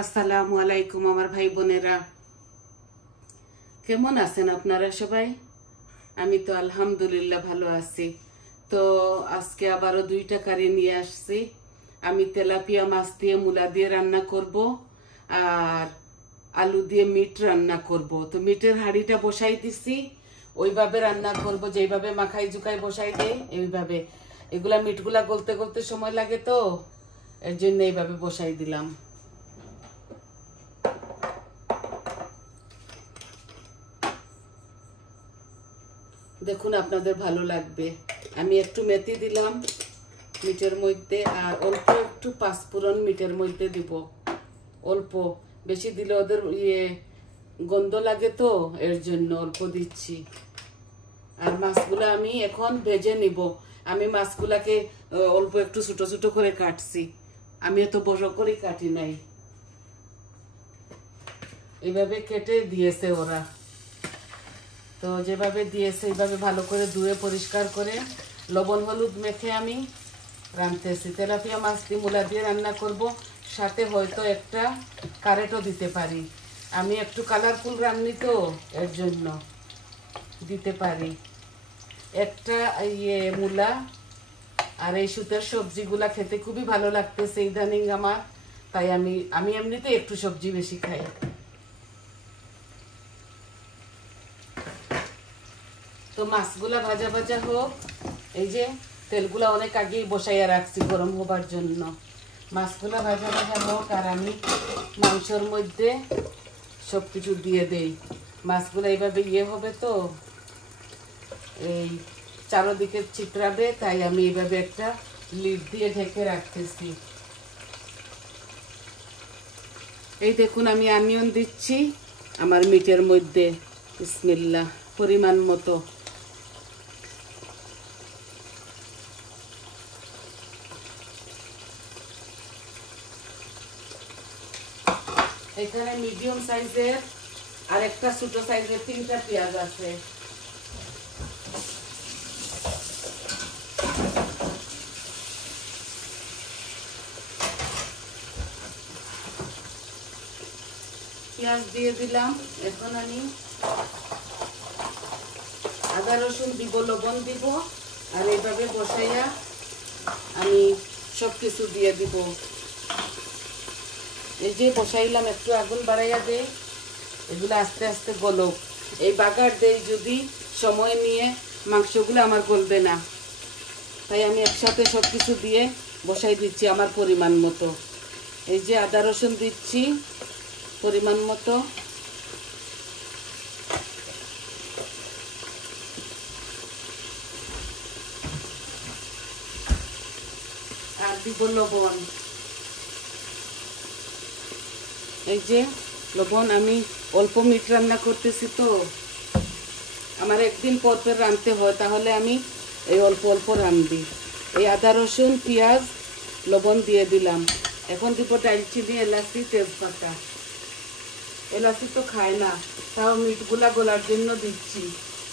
আসসালামু আলাইকুম আমার ভাই বোনেরা, কেমন আছেন আপনারা সবাই? আমি তো আলহামদুলিল্লাহ ভালো আছি। তো আজকে আবারও 2টা কারি নিয়ে আসছি। আমি তেলাপিয়া মাছ দিয়ে মূলা দিয়ে রান্না করব আর আলু দিয়ে মিট রান্না করব। তো মিটের হাঁড়িটা বসাই দিছি, ওইভাবে রান্না করব যেইভাবে মাখাই জুকাই বসাই দেই এইভাবে। এগুলা মিটগুলা গলতে গলতে সময় লাগে, তো এর জন্য এইভাবে বসাই দিলাম। দেখুন, আপনাদের ভালো লাগবে। আমি একটু মেথি দিলাম মিটের মধ্যে, আর অল্প একটু পাঁচফোড়ন মিটের মধ্যে দিব। অল্প, বেশি দিলে ওদের গন্ধ লাগে, তো এর জন্য অল্প দিচ্ছি। আর মাছগুলো আমি এখন ভেজে নিব। আমি মাছগুলাকে অল্প একটু ছোট ছোট করে কাটছি, আমি এত বড় করে কাটি নাই। এইভাবে কেটে দিয়েছে ওরা। তো যেভাবে দিয়েছে এইভাবে ভালো করে ধুয়ে পরিষ্কার করে লবণ হলুদ মেখে আমি রাঁধতেছি। তেলাপিয়া মাছ দিয়ে মূলা দিয়ে রান্না করব, সাথে হয়তো একটা কারেটও দিতে পারি। আমি একটু কালারফুল রান্নি, তো এর জন্য দিতে পারি একটা মূলা। আর এই শীতের সবজিগুলা খেতে খুবই ভালো লাগতেছে ইদানিং আমার, তাই আমি এমনিতে একটু সবজি বেশি খাই। তো মাছগুলা ভাজা ভাজা হোক। এই যে তেলগুলা অনেক আগেই বসাইয়া রাখছি গরম হবার জন্য। মাছগুলা ভাজা ভাজা হোক আর আমি মাংসর মধ্যে সব কিছু দিয়ে দেই। মাছগুলা এইভাবে হবে, তো এই চারোদিকে চিত্রাবে, তাই আমি এইভাবে একটা লিড দিয়ে ঢেকে রাখতেছি। এই দেখুন, আমি অনিয়ন দিচ্ছি আমার মিটের মধ্যে। বিসমিল্লাহ, পরিমাণ মতো। এখানে মিডিয়াম সাইজের আর একটা ছোট সাইজের 3টা পেঁয়াজ আছে। পেঁয়াজ দিয়ে দিলাম। এখন আমি আদা রসুন দিব, লবণ দিব, আর এইভাবে বসাইয়া আমি সব কিছু দিয়ে দিব। এই যে বসাইলাম, একটু আগুন বাড়াইয়া দে, এগুলো আস্তে আস্তে গলক। এই বাগার দেই যদি সময় নিয়ে, মাংসগুলো আমার গলবে না। তাই আমি একসাথে সব কিছু দিয়ে বসাই দিচ্ছি আমার পরিমাণ মতো। এই যে আদা রসুন দিচ্ছি পরিমাণ মতো, আর দিব লবণ। এই যে লবণ, আমি অল্প মিট রান্না করতেছি, তো আমার একদিন পর পর রাঁধতে হয়, তাহলে আমি এই অল্প অল্প রাঁধি। এই আদা রসুন পেঁয়াজ লবণ দিয়ে দিলাম। এখন দিব দারচিনি, এলাচি, তেজপাতা। এলাচি তো খায় না, তাও মিটগুলা গলার জন্য দিচ্ছি।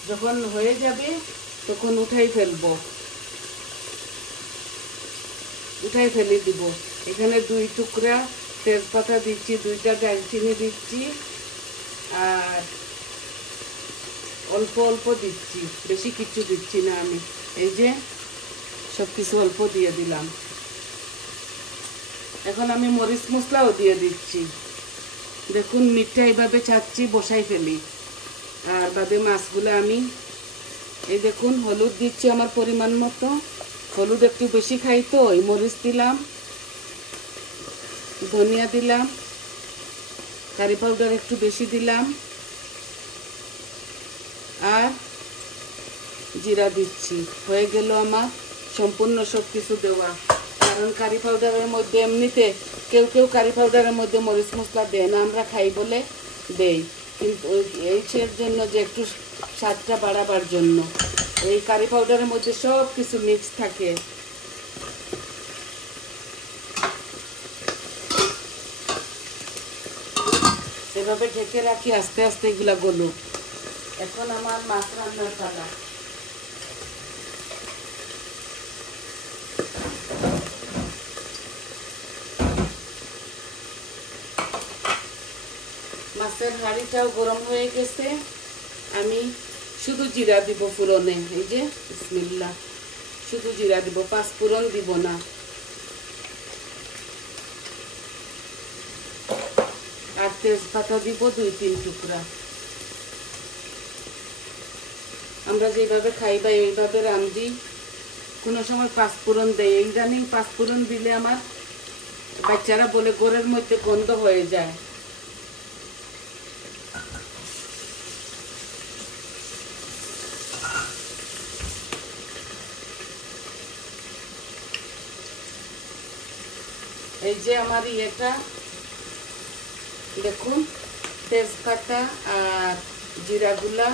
যখন হয়ে যাবে তখন উঠাই ফেলবো, উঠাই ফেলে দিব। এখানে 2 টুকরা তেজপাতা দিচ্ছি, 2টা দারচিনি দিচ্ছি, আর অল্প অল্প দিচ্ছি, বেশি কিছু দিচ্ছি না আমি। এই যে সব কিছু অল্প দিয়ে দিলাম। এখন আমি মরিচ মশলাও দিয়ে দিচ্ছি। দেখুন, মিটটা এইভাবে চাচ্ছি বসাই ফেলি। আর বাদে মাছগুলো আমি এই দেখুন হলুদ দিচ্ছি আমার পরিমাণ মতো। হলুদ একটু বেশি খাই, তো এই মরিচ দিলাম, ধনিয়া দিলাম, কারি পাউডার একটু বেশি দিলাম, আর জিরা দিচ্ছি। হয়ে গেল আমার সম্পূর্ণ সব কিছু দেওয়া। কারণ কারি পাউডারের মধ্যে এমনিতে কেউ কেউ কারি পাউডারের মধ্যে মরিচ মশলা দেয় না, আমরা খাই বলে দেই, কিন্তু এইসের জন্য যে একটু স্বাদটা বাড়াবার জন্য এই কারি পাউডারের মধ্যে সব কিছু মিক্স থাকে। এভাবে ঢেকে রাখি, আস্তে আস্তে এগুলা গলুক। এখন আমার মাছ রান্নার পালা। মাছের হাঁড়িটাও গরম হয়ে গেছে। আমি শুধু জিরা দিব ফোড়নে, এই যে বিসমিল্লাহ, শুধু জিরা দিব, পাঁচ ফোড়ন দিব না। আর তেজপাতা দিব 2-3 টুকরা। আমরা যেভাবে খাই বা এইভাবে রাঁধি, কোনো সময় পাঁচফোড়ন দেয়। ইদানিং পাঁচফোড়ন দিলে আমার বাচ্চারা বলে ঘরের মধ্যে গন্ধ হয়ে যায়। এই যে আমার ইয়েটা দেখুন, তেজপাতা আর জিরাগুলা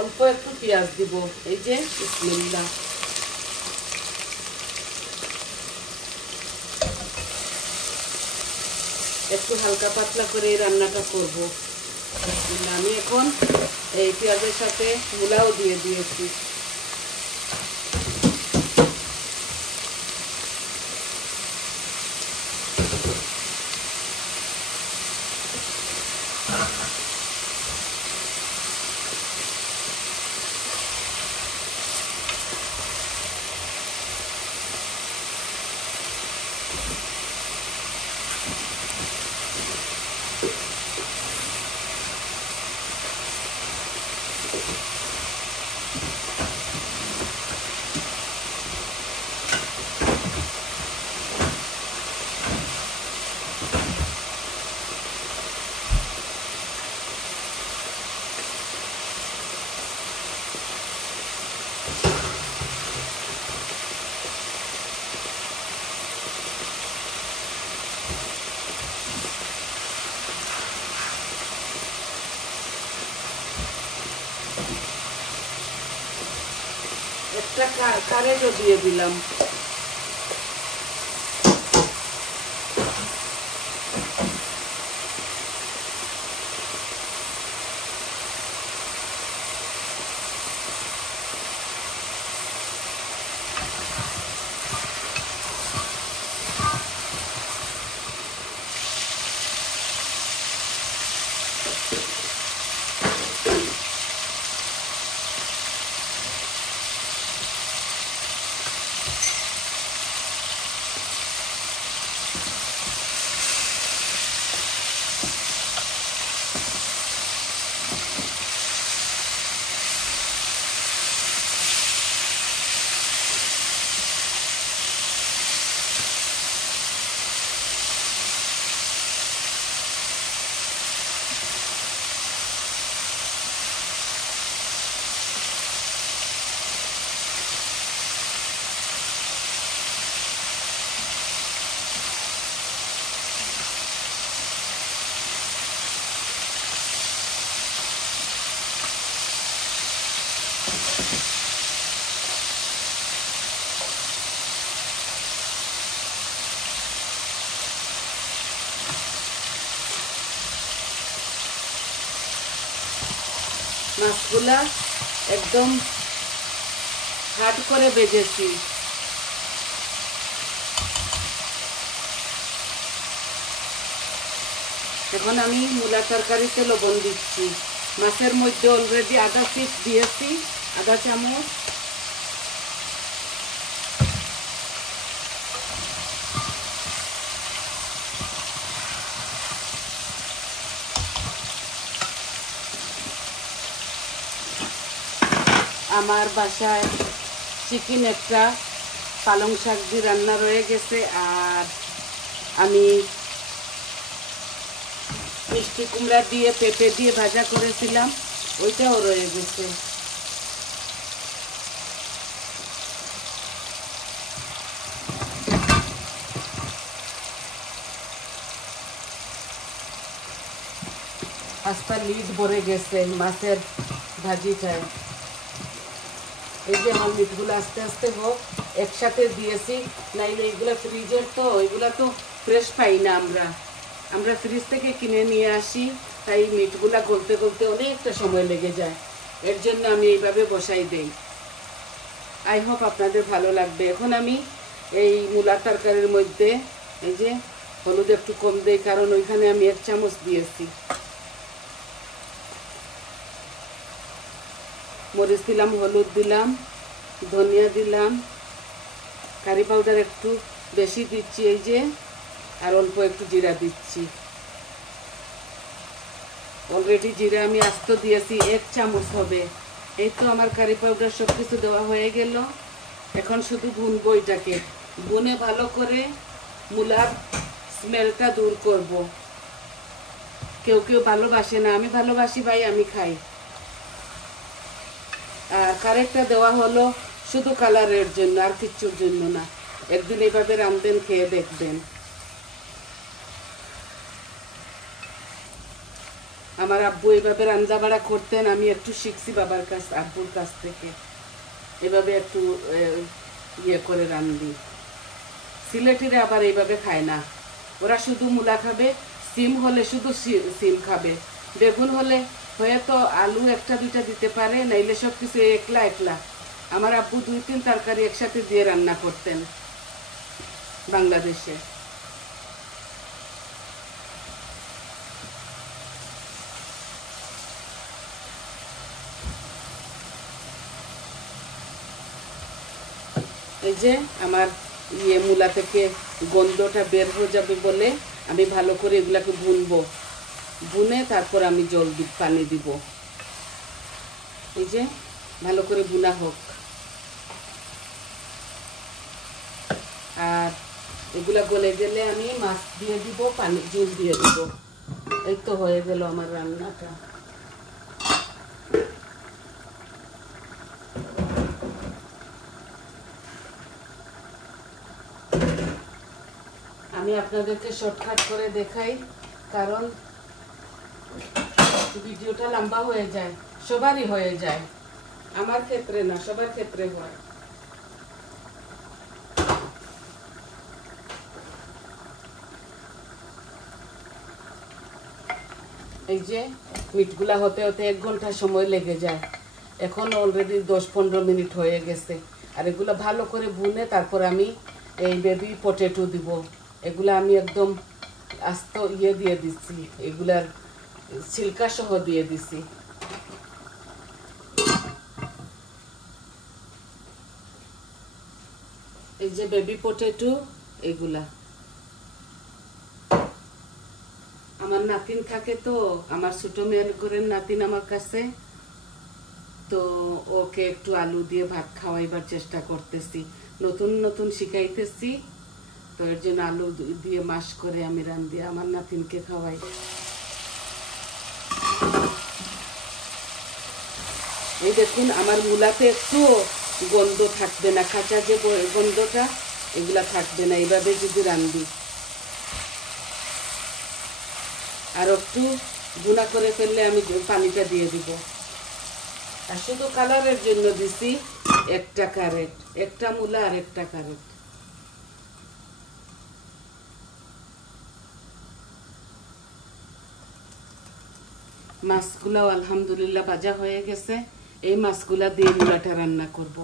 অল্প একটু পেঁয়াজ দিব, এই যে বিসমিল্লাহ। একটু হালকা পাতলা করে এই রান্নাটা করব। আমি এখন এই পেঁয়াজের সাথে মূলাও দিয়ে দিয়েছি। একটা কারেজও দিয়ে দিলাম। মাছগুলা একদম হাট করে ভেজেছি। এখন আমি মূলা তরকারিতে লবণ দিচ্ছি। মাছের মধ্যে অলরেডি আদা পিস দিয়েছি, আধা চামচ। আমার বাসায় চিকেন একটা পালং শাক দিয়ে রান্না রয়ে গেছে, আর আমি মিষ্টি কুমড়া দিয়ে পেঁপে দিয়ে ভাজা করেছিলাম, ওইটাও রয়ে গেছে। আস্তা লিড ভরে গেছে মাছের ভাজিটায়। এই যে আমার মিটগুলো আস্তে আস্তে হোক, একসাথে দিয়েছি, নাইলে এগুলো ফ্রিজের, তো এগুলা তো ফ্রেশ পাই না আমরা ফ্রিজ থেকে কিনে নিয়ে আসি, তাই মিটগুলা গলতে গলতে অনেকটা সময় লেগে যায়। এর জন্য আমি এইভাবে বসাই দেই। আই হোপ আপনাদের ভালো লাগবে। এখন আমি এই মূলার তরকারির মধ্যে এই যে হলুদ একটু কম দেই, কারণ ওইখানে আমি 1 চামচ দিয়েছি। মরিচ দিলাম, হলুদ দিলাম, ধনিয়া দিলাম, কারি পাউডার একটু বেশি দিচ্ছি এই যে, আর অল্প একটু জিরা দিচ্ছি। অলরেডি জিরা আমি আস্ত দিয়েছি, 1 চামচ হবে। এই তো আমার কারি পাউডার সব কিছু দেওয়া হয়ে গেল। এখন শুধু ভুনবো এটাকে, ভুনে ভালো করে মূলার স্মেলটা দূর করব। কেউ কেউ ভালোবাসে না, আমি ভালোবাসি ভাই, আমি খাই। আর কারেকটা দেওয়া হলো শুধু কালারের জন্য, আর কিচ্ছুর জন্য না। একদিন এইভাবে রাঁধবেন, খেয়ে দেখবেন। আমার আব্বু এইভাবে রান্না বাড়া করতেন, আমি একটু শিখছি বাবার কাছ, আব্বুর কাছ থেকে। এভাবে একটু ইয়ে করে রান্ধি। সিলেটিরা আবার এইভাবে খায় না, ওরা শুধু মূলা খাবে, সিম হলে শুধু সিম খাবে, বেগুন হলে হয়তো আলু 1-2টা দিতে পারে, নাইলে সব কিছু একলা একলা। আমার আব্বু 2-3 তরকারি একসাথে দিয়ে রান্না করতেন বাংলাদেশে। এই যে আমার মূলা থেকে গন্ধটা বের হয়ে যাবে বলে আমি ভালো করে এগুলাকে ভুনবো। ভুনে তারপর আমি জল পানি দিব। এই যে ভালো করে ভুনা হোক। আর এগুলা গলে গেলে আমি মাছ দিয়ে দিব, পানি জল দিয়ে দিব। এই তো হয়ে গেল আমার রান্নাটা। আমি আপনাদেরকে শর্টকাট করে দেখাই, কারণ ভিডিওটা লম্বা হয়ে যায়, সবারই হয়ে যায়, আমার ক্ষেত্রে না, সবার ক্ষেত্রে হয়। এই যে মিটগুলা হতে হতে 1 ঘন্টা সময় লেগে যায়। এখন অলরেডি 10-15 মিনিট হয়ে গেছে। আর এগুলো ভালো করে ভুনে তারপর আমি এই বেবি পটেটো দিব। এগুলা আমি একদম আস্ত দিয়ে দিচ্ছি, এগুলার ছিলকা সহ দিয়ে দিছি। এই যে বেবি পটেটো, এগুলা আমার নাতিন থাকে, তো আমার ছোট মেয়ের ঘরের নাতিন আমার কাছে, তো ওকে একটু আলু দিয়ে ভাত খাওয়াইবার চেষ্টা করতেছি, নতুন নতুন শিখাইতেছি। তো এর জন্য আলু দিয়ে মাশ করে আমি রান্ধি, আমার নাতিনকে খাওয়াই। এই দেখুন আমার মূলাতে একটু গন্ধ থাকবে না, কাঁচা যে গন্ধটা এগুলা থাকবে না এইভাবে যদি রান্ধি। আর একটু গুঁড়া করে ফেললে আমি পানিটা দিয়ে দিব। আর শুধু কালারের জন্য দিছি 1টা ক্যারেট, 1টা মূলা আর 1টা ক্যারেট। মাছগুলাও আলহামদুলিল্লাহ ভাজা হয়ে গেছে। এই মাছগুলা দিয়ে মূলাটা রান্না করব।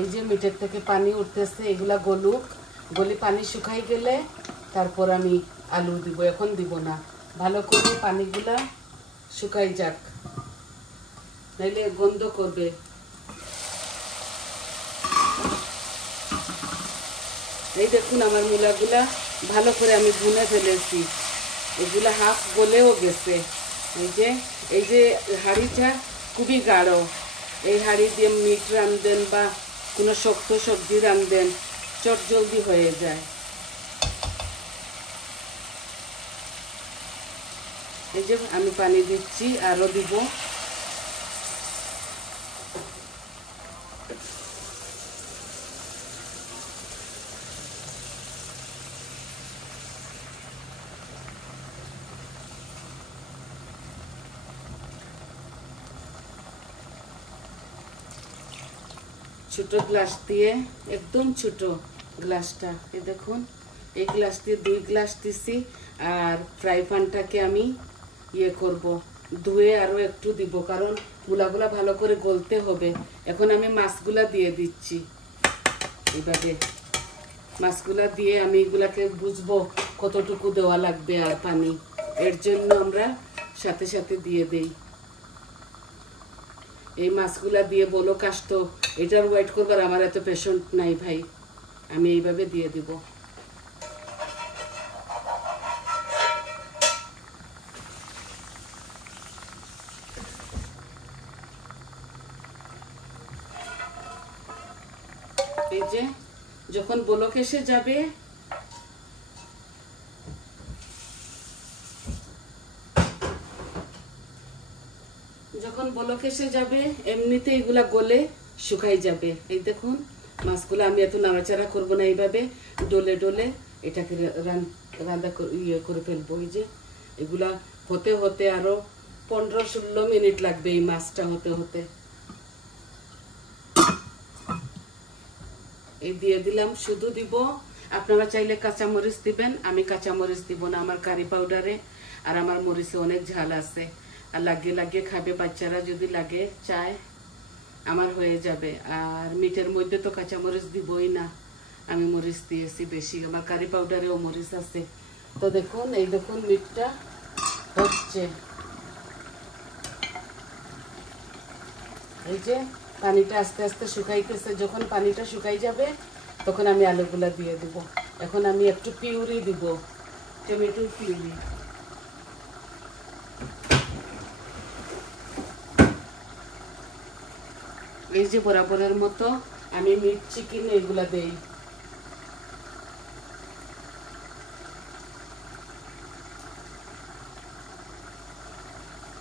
এই যে মিটের থেকে পানি উঠতেছে, এগুলা গলুক, গলি পানি শুকাই গেলে তারপর আমি আলু দিব। এখন দিব না, ভালো করে পানিগুলা শুকাই যাক, নাইলে গন্ধ করবে। এই দেখুন আমার মূলাগুলা ভালো করে আমি ভুনে ফেলেছি, এগুলা হাফ গলেও গেছে। এই যে হাঁড়িটা খুবই গাঢ়, এই হাঁড়ি দিয়ে মিট রান্ধেন বা কোনো শক্ত সবজি রান্ধেন, চট জলদি হয়ে যায়। এই যে আমি পানি দিচ্ছি, আরো দিব। ছোট গ্লাস দিয়ে, একদম ছোট গ্লাসটা, এই দেখুন এই গ্লাস দিয়ে 2 গ্লাস দিছি। আর ফ্রাই প্যানটাকে আমি করব, ধুয়ে আরো একটু দিব, কারণ গুলাগুলা ভালো করে গলতে হবে। এখন আমি মাছগুলা দিয়ে দিচ্ছি। এইভাবে মাছগুলা দিয়ে আমি এগুলাকে বুঝবো কতটুকু দেওয়া লাগবে আর পানি, এর জন্য আমরা সাথে সাথে দিয়ে দেই। এই মাছগুলা দিয়ে বলো কাষ্ট, এটার ওয়েট করবার আমার এত পেশেন্ট নাই ভাই, আমি এইভাবে দিয়ে দিব। এই যে যখন বলক এসে যাবে, যখন বলক এসে যাবে এমনিতে এগুলা গলে শুকাই যাবে। এই দেখুন মাছগুলো আমি এত নাড়াচাড়া করবো না, এইভাবে ডলে ডলে এটাকে রান্না করে ফেলবো। এই যে এগুলা হতে হতে আরো 15-16 মিনিট লাগবে এই মাছটা হতে হতে। এই দিয়ে দিলাম, শুধু দিব, আপনারা চাইলে কাঁচামরিচ দিবেন, আমি কাঁচামরিচ দিব না, আমার কারি পাউডারে আর আমার মরিচে অনেক ঝাল আছে, আর লাগিয়ে লাগিয়ে খাবে বাচ্চারা, যদি লাগে চায় আমার হয়ে যাবে। আর মিটের মধ্যে তো কাঁচামরিচ দিবই না, আমি মরিচ দিয়েছি বেশি, আমার কারি পাউডারেও মরিচ আছে। তো দেখুন, এই দেখুন মিটটা হচ্ছে, এই যে পানিটা আস্তে আস্তে শুকাইতেছে। যখন পানিটা শুকাই যাবে তখন আমি আলুগুলা দিয়ে দিব। এখন আমি একটু পিউরি দিব, টমেটোর পিউরি। এই যে বরাবরের মতো আমি মিট চিকেন এগুলা দেই।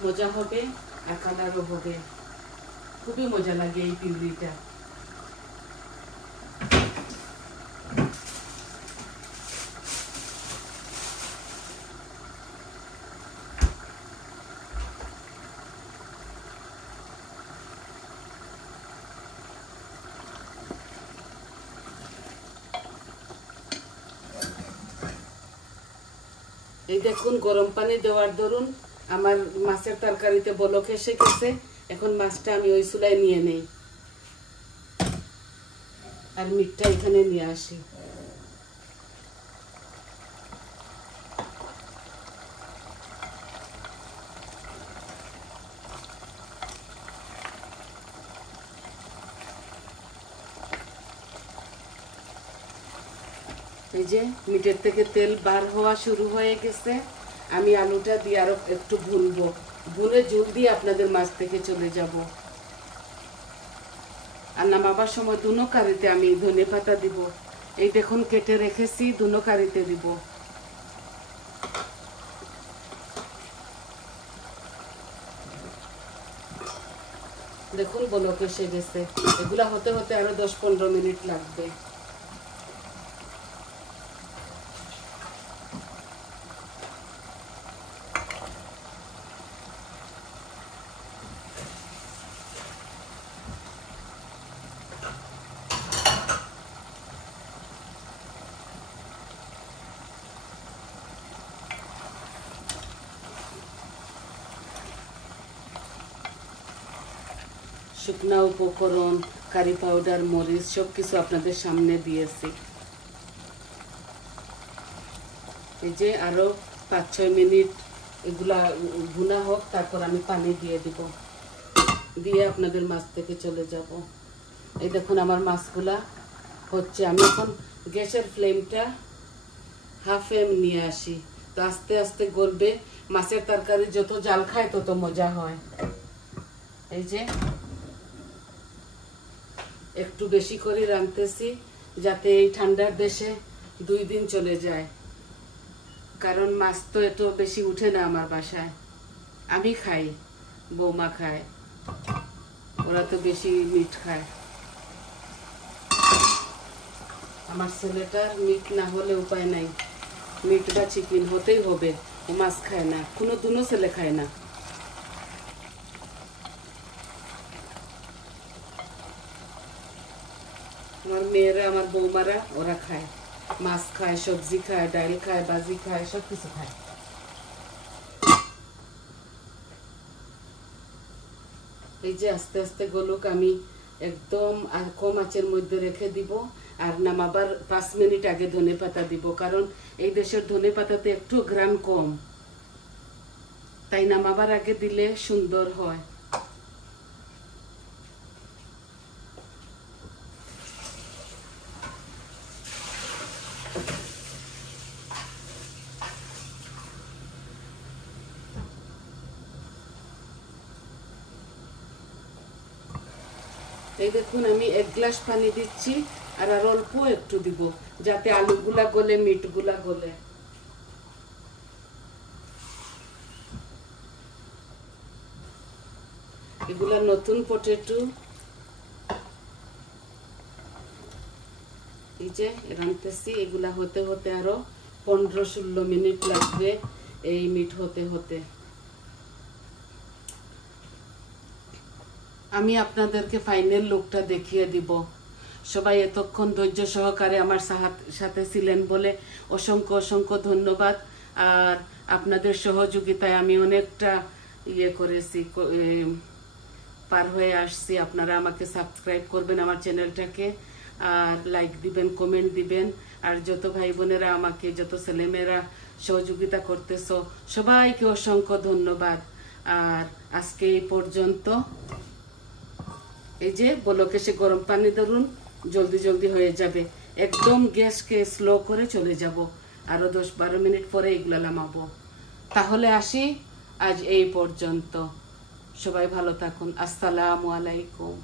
মজা হবে আর কালারও হবে, খুবই মজা লাগে এই পিউরিটা। এই দেখুন গরম পানি দেওয়ার দরুন আমার মাছের তরকারিতে বলক এসে গেছে। এখন মাছটা আমি ওই চুলায় নিয়ে নেই আর মিটটা এখানে নিয়ে আসি। এই যে মিটের থেকে তেল বার হওয়া শুরু হয়ে গেছে, আমি আলুটা দিয়ে আরো একটু ভুনবো, ভুনে জল দিয়ে আপনাদের মাছ থেকে চলে যাব। আর নামাবার সময় দুনো কারিতে আমি ধনে পাতা দিব। এই দেখুন কেটে রেখেছি, দুনো কারিতে দিব। দেখুন বলক এসে গেছে, এগুলা হতে হতে আরো 10-15 মিনিট লাগবে। শুকনা উপকরণ, কারি পাউডার, মরিচ সবকিছু আপনাদের সামনে দিয়েছি। এই যে আরো 5-6 মিনিট এগুলা ভুনা হোক, তারপর আমি পানি দিয়ে দিব, দিয়ে আপনাদের মাছ থেকে চলে যাব। এই দেখুন আমার মাছগুলা হচ্ছে, আমি এখন গ্যাসের ফ্লেমটা হাফ নিয়ে আসি, তো আস্তে আস্তে গলবে। মাছের তরকারি যত জাল খায় তত মজা হয়। এই যে একটু বেশি করে রাঁধতেছি যাতে এই ঠান্ডার দেশে 2 দিন চলে যায়, কারণ মাছ তো এত বেশি উঠে না আমার বাসায়। আমি খাই, বৌমা খায়, ওরা তো বেশি মিট খায়। আমার ছেলেটার মিট না হলে উপায় নাই, মিট বা চিকেন হতেই হবে, ও মাছ খায় না, কোনো দুনো ছেলে খায় না। আমার মেয়েরা, আমার বৌমারা ওরা খায়, মাছ খায়, সবজি খায়, ডাল খায়, ভাজি খায়, সব কিছু খায়। এই যে আস্তে আস্তে গলুক, আমি একদম কম আঁচের মধ্যে রেখে দিব। আর নামাবার 5 মিনিট আগে ধনে পাতা দিব, কারণ এই দেশের ধনে পাতাতে একটু ঘ্রাণ কম, তাই নামাবার আগে দিলে সুন্দর হয়। এই দেখুন আমি 1 গ্লাস পানি দিচ্ছি, আর অল্প একটু দিব, যাতে আলুগুলা গলে, মিটগুলা গলে। এগুলা নতুন পটেটো, এই যে রাঁধতেছি, এগুলা হতে হতে আরো 15-16 মিনিট লাগবে এই মিট হতে হতে। আমি আপনাদেরকে ফাইনাল লুকটা দেখিয়ে দিব। সবাই এতক্ষণ ধৈর্য সহকারে আমার সাথে ছিলেন বলে অসংখ্য অসংখ্য ধন্যবাদ। আর আপনাদের সহযোগিতায় আমি অনেকটা করেছি, পার হয়ে আসছি। আপনারা আমাকে সাবস্ক্রাইব করবেন আমার চ্যানেলটাকে, আর লাইক দিবেন, কমেন্ট দিবেন। আর যত ভাই বোনেরা আমাকে, যত ছেলেমেয়েরা সহযোগিতা করতেছ, সবাইকে অসংখ্য ধন্যবাদ। আর আজকে এই পর্যন্ত। এই যে বলকে সে গরম পানি ধরুন, জলদি জলদি হয়ে যাবে। একদম গ্যাসকে স্লো করে চলে যাব, আরো 10-12 মিনিট পরে এগুলা নামাবো। তাহলে আসি, আজ এই পর্যন্ত। সবাই ভালো থাকুন। আসসালামু আলাইকুম।